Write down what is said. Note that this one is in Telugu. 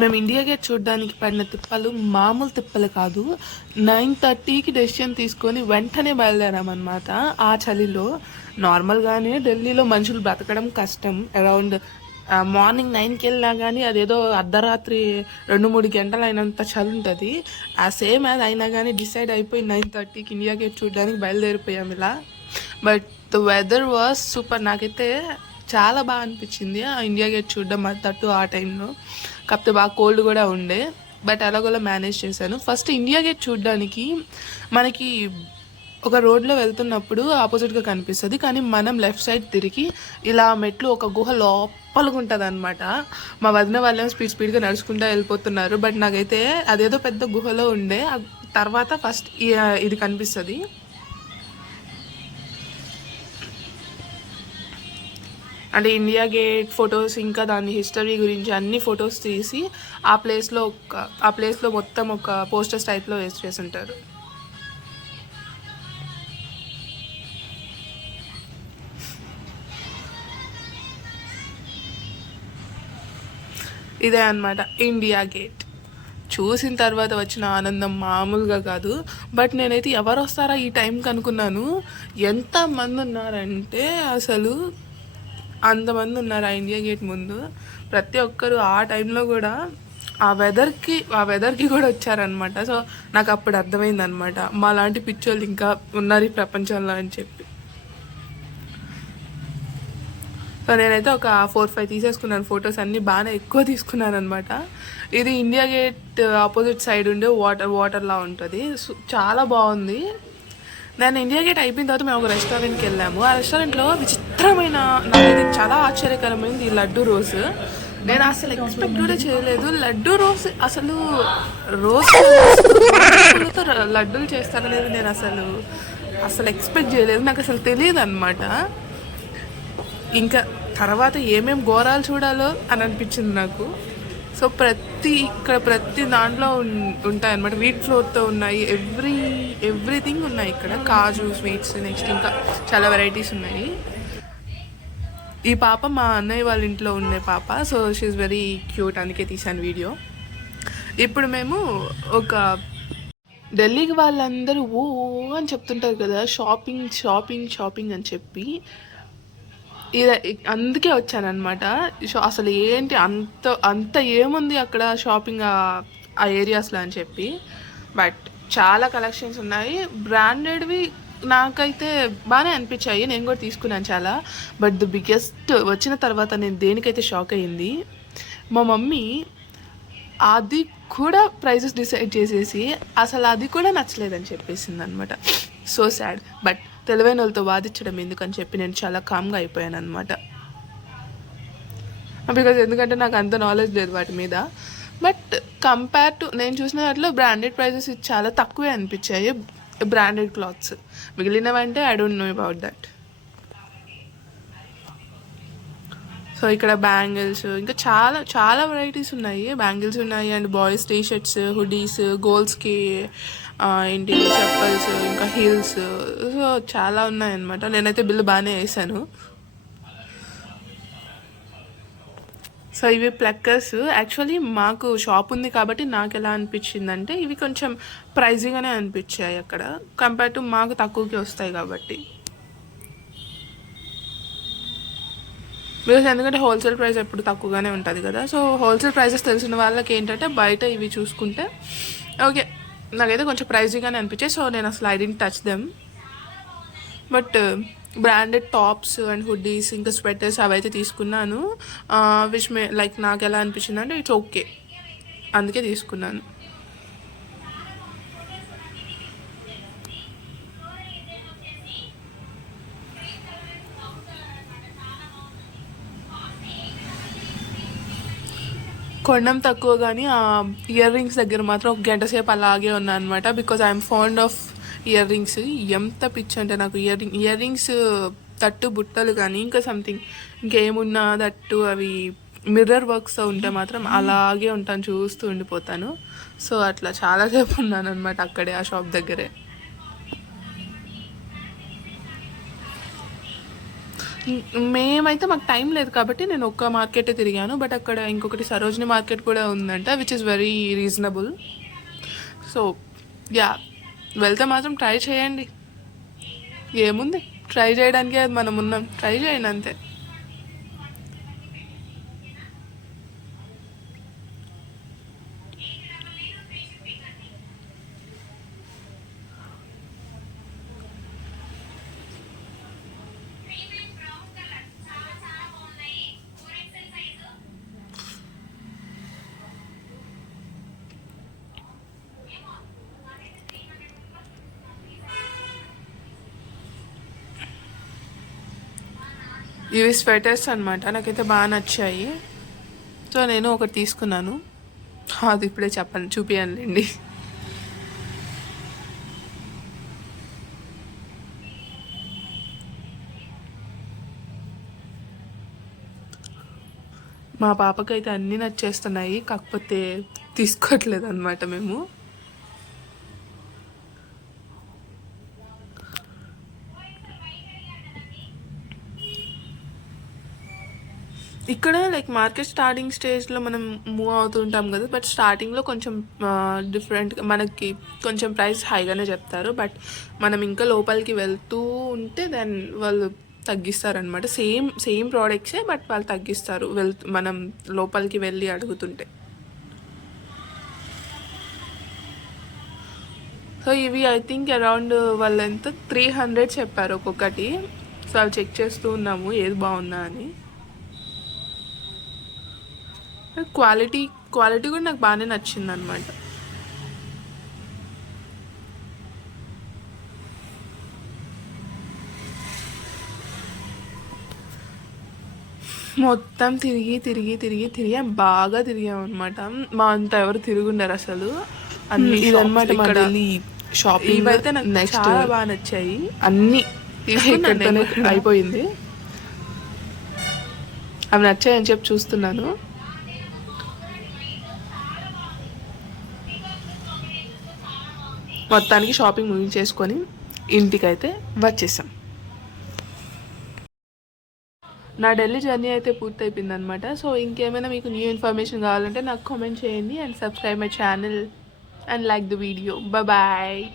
మేము ఇండియా గేట్ చూడడానికి పడిన తిప్పలు మామూలు తిప్పలు కాదు. 9:30కి డెసిషన్ తీసుకొని వెంటనే బయలుదేరామన్నమాట. ఆ చలిలో నార్మల్గానే ఢిల్లీలో మనుషులు బ్రతకడం కష్టం. అరౌండ్ మార్నింగ్ 9కి వెళ్ళినా కానీ అదేదో అర్ధరాత్రి 2-3 గంటలు అయినంత చలి ఉంటుంది. ఆ సేమ్ అది అయినా కానీ డిసైడ్ అయిపోయి 9:30కి ఇండియా గేట్ చూడడానికి బయలుదేరిపోయాం ఇలా. But the weather was super. నాకైతే చాలా బాగా అనిపించింది ఆ ఇండియా గేట్ చూడడం తట్టు ఆ టైంలో. కాకపోతే బాగా కోల్డ్ కూడా ఉండే, బట్ అలాగోలా మేనేజ్ చేశాను. ఫస్ట్ ఇండియా గేట్ చూడడానికి మనకి ఒక రోడ్లో వెళ్తున్నప్పుడు ఆపోజిట్గా కనిపిస్తుంది, కానీ మనం లెఫ్ట్ సైడ్ తిరిగి ఇలా మెట్లు ఒక గుహ లోపలికి ఉంటుంది అనమాట. మా వదిన వాళ్ళేమో స్పీడ్గా నడుచుకుంటూ వెళ్ళిపోతున్నారు, బట్ నాకైతే అదేదో పెద్ద గుహలో ఉండే. తర్వాత ఫస్ట్ ఇది కనిపిస్తుంది. అంటే ఇండియా గేట్ ఫొటోస్, ఇంకా దాని హిస్టరీ గురించి అన్ని ఫొటోస్ తీసి ఆ ప్లేస్లో మొత్తం ఒక పోస్టర్స్ టైప్లో వేస్ట్ చేసి ఉంటారు. ఇదే అనమాట ఇండియా గేట్. చూసిన తర్వాత వచ్చిన ఆనందం మామూలుగా కాదు. బట్ నేనైతే ఎవరు వస్తారా ఈ టైంకి అనుకున్నాను. ఎంతమంది ఉన్నారంటే అసలు అంతమంది ఉన్నారు ఆ ఇండియా గేట్ ముందు. ప్రతి ఒక్కరు ఆ టైంలో కూడా ఆ వెదర్కి కూడా వచ్చారనమాట. సో నాకు అప్పుడు అర్థమైందనమాట, మా లాంటి పిచ్చోళ్ళు ఇంకా ఉన్నారు ఈ ప్రపంచంలో అని చెప్పి. సో నేనైతే ఒక 4-5 తీసేసుకున్నాను ఫొటోస్. అన్నీ బాగానే ఎక్కువ తీసుకున్నాను అనమాట. ఇది ఇండియా గేట్ ఆపోజిట్ సైడ్ ఉండే వాటర్లా ఉంటుంది. చాలా బాగుంది. నేను ఇండియా గేట్ అయిపోయిన తర్వాత మేము ఒక రెస్టారెంట్కి వెళ్ళాము. ఆ రెస్టారెంట్లో విచిత్రమైన, నాకైతే చాలా ఆశ్చర్యకరమైంది ఈ లడ్డు రోస్. నేను అసలు ఎక్స్పెక్ట్ కూడా చేయలేదు. లడ్డు రోస్ అసలు లడ్డూలు చేస్తారనేది నేను అసలు ఎక్స్పెక్ట్ చేయలేదు. నాకు అసలు తెలియదు అనమాట. ఇంకా తర్వాత ఏమేం ఘోరాలు చూడాలో అని అనిపించింది నాకు. సో ప్రతి దాంట్లో ఉంటాయన్నమాట. వీట్ ఫ్లోర్తో ఉన్నాయి, ఎవ్రీథింగ్ ఉన్నాయి ఇక్కడ. కాజు స్వీట్స్, నెక్స్ట్ ఇంకా చాలా వెరైటీస్ ఉన్నాయి. ఈ పాప మా అన్నయ్య వాళ్ళ ఇంట్లో ఉండే పాప. సో షీఈ్ వెరీ క్యూట్, అందుకే తీసాను వీడియో. ఇప్పుడు మేము ఢిల్లీకి వాళ్ళందరూ ఓ అని చెప్తుంటారు కదా, షాపింగ్ షాపింగ్ షాపింగ్ అని చెప్పి. అందుకే వచ్చానమాట. అసలు ఏంటి అంత ఏముంది అక్కడ షాపింగ్ ఆ ఏరియాస్లో అని చెప్పి. బట్ చాలా కలెక్షన్స్ ఉన్నాయి. బ్రాండెడ్వి నాకైతే బాగానే అనిపించాయి, నేను కూడా తీసుకున్నాను చాలా. బట్ ది బిగ్గెస్ట్ వచ్చిన తర్వాత నేను దేనికైతే షాక్ అయ్యింది, మా మమ్మీ అది కూడా ప్రైజెస్ డిసైడ్ చేసేసి అసలు అది కూడా నచ్చలేదని చెప్పేసింది అనమాట. So sad. బట్ తెలివైన వాళ్ళతో వాదించడం ఎందుకని చెప్పి నేను చాలా కామ్గా అయిపోయాను అనమాట. ఎందుకంటే నాకు అంత నాలెడ్జ్ లేదు వాటి మీద. బట్ కంపేర్ టు నేను చూసిన వాటిలో బ్రాండెడ్ ప్రైజెస్ చాలా తక్కువే అనిపించాయి, బ్రాండెడ్ క్లాత్స్. మిగిలినవంటే I don't know about that. So ఇక్కడ బ్యాంగిల్స్, ఇంకా చాలా చాలా వెరైటీస్ ఉన్నాయి. బ్యాంగిల్స్ ఉన్నాయి, and boys T shirts, hoodies, గర్ల్స్కి ఏంటి చెప్పల్స్, ఇంకా హీల్స్. సో చాలా ఉన్నాయన్నమాట. నేనైతే బిల్లు బాగానే వేసాను. సో ఇవి ప్లక్కర్స్. యాక్చువల్లీ మాకు షాప్ ఉంది కాబట్టి నాకు ఎలా అనిపించిందంటే ఇవి కొంచెం ప్రైజీగానే అనిపించాయి అక్కడ, కంపేర్ టు మాకు తక్కువకి వస్తాయి కాబట్టి. బికాస్ ఎందుకంటే హోల్సేల్ ప్రైస్ ఎప్పుడు తక్కువగానే ఉంటుంది కదా. సో హోల్సేల్ ప్రైజెస్ తెలిసిన వాళ్ళకి ఏంటంటే బయట ఇవి చూసుకుంటే ఓకే, నాకైతే కొంచెం ప్రైజీగానే అనిపించాయి. సో నేను అసలు I didn't touch them. But branded tops and hoodies, ఇంకా స్వెటర్స్ అవైతే తీసుకున్నాను. విచ్ లైక్ నాకు ఎలా అనిపించింది అంటే ఇట్స్ ఓకే, అందుకే తీసుకున్నాను. కొనడం తక్కువ కానీ ఆ ఇయర్ రింగ్స్ దగ్గర మాత్రం ఒక గంట సేపు అలాగే ఉన్నా అనమాట. Because I'm fond of ear rings. ఎంత పిచ్చి అంటే నాకు ఇయర్ రింగ్స్ తట్టు బుట్టలు కానీ ఇంకా సంథింగ్ ఇంకేమున్నా తట్టు అవి మిర్రర్ వర్క్స్ ఉంటే మాత్రం అలాగే ఉంటాను, చూస్తూ ఉండిపోతాను. సో అట్లా చాలాసేపు ఉన్నాను అనమాట అక్కడే ఆ షాప్ దగ్గరే. మేమైతే మాకు టైం లేదు కాబట్టి నేను ఒక్క మార్కెటే తిరిగాను. బట్ అక్కడ ఇంకొకటి సరోజిని మార్కెట్ కూడా ఉందంట, which is very reasonable. So yeah, వెళ్తే మాత్రం ట్రై చేయండి. ఏముంది, ట్రై చేయడానికే అది మనం ఉన్నాం, ట్రై చేయండి అంతే. ఇవి స్వెటర్స్ అనమాట, నాకైతే బాగా నచ్చాయి. సో నేను ఒకటి తీసుకున్నాను, అది ఇప్పుడే చెప్పండి చూపియండి. మా పాపకైతే అన్నీ నచ్చేస్తున్నాయి, కాకపోతే తీసుకోవట్లేదు అనమాట మేము. ఇక్కడ లైక్ మార్కెట్ స్టార్టింగ్ స్టేజ్లో మనం మూవ్ అవుతుంటాం కదా, బట్ స్టార్టింగ్లో కొంచెం డిఫరెంట్, మనకి కొంచెం ప్రైస్ హైగానే చెప్తారు. బట్ మనం ఇంకా లోపలికి వెళ్తూ ఉంటే దెన్ వాళ్ళు తగ్గిస్తారనమాట. సేమ్ సేమ్ ప్రోడక్ట్సే బట్ వాళ్ళు తగ్గిస్తారు మనం లోపలికి వెళ్ళి అడుగుతుంటే. సో ఇవి ఐ థింక్ అరౌండ్ వాళ్ళు ఎంత 300 చెప్పారు ఒక్కొక్కటి. సో అవి చెక్ చేస్తూ ఉన్నాము ఏది బాగుందా అని. క్వాలిటీ కూడా నాకు బాగానే నచ్చింది అనమాట. మొత్తం తిరిగి బాగా తిరిగాం అనమాట. మా అంత ఎవరు తిరుగుండరు అసలు. అన్ని ఇదనమాట ఇక్కడ షాపింగ్ అయితే నాకు నెక్స్ట్ చాలా బాగా నచ్చాయి. అన్నీ ఇక్కడతోనే అయిపోయింది. అవి నచ్చాయని చెప్పి చూస్తున్నాను. మొత్తానికి షాపింగ్ ముగించేసుకొని ఇంటికైతే వచ్చేసాం. నా ఢిల్లీ జర్నీ అయితే పూర్తయిపోయింది అనమాట. సో ఇంకేమైనా మీకు న్యూ ఇన్ఫర్మేషన్ కావాలంటే నాకు కామెంట్ చేయండి and subscribe my channel and like the video. Bye bye.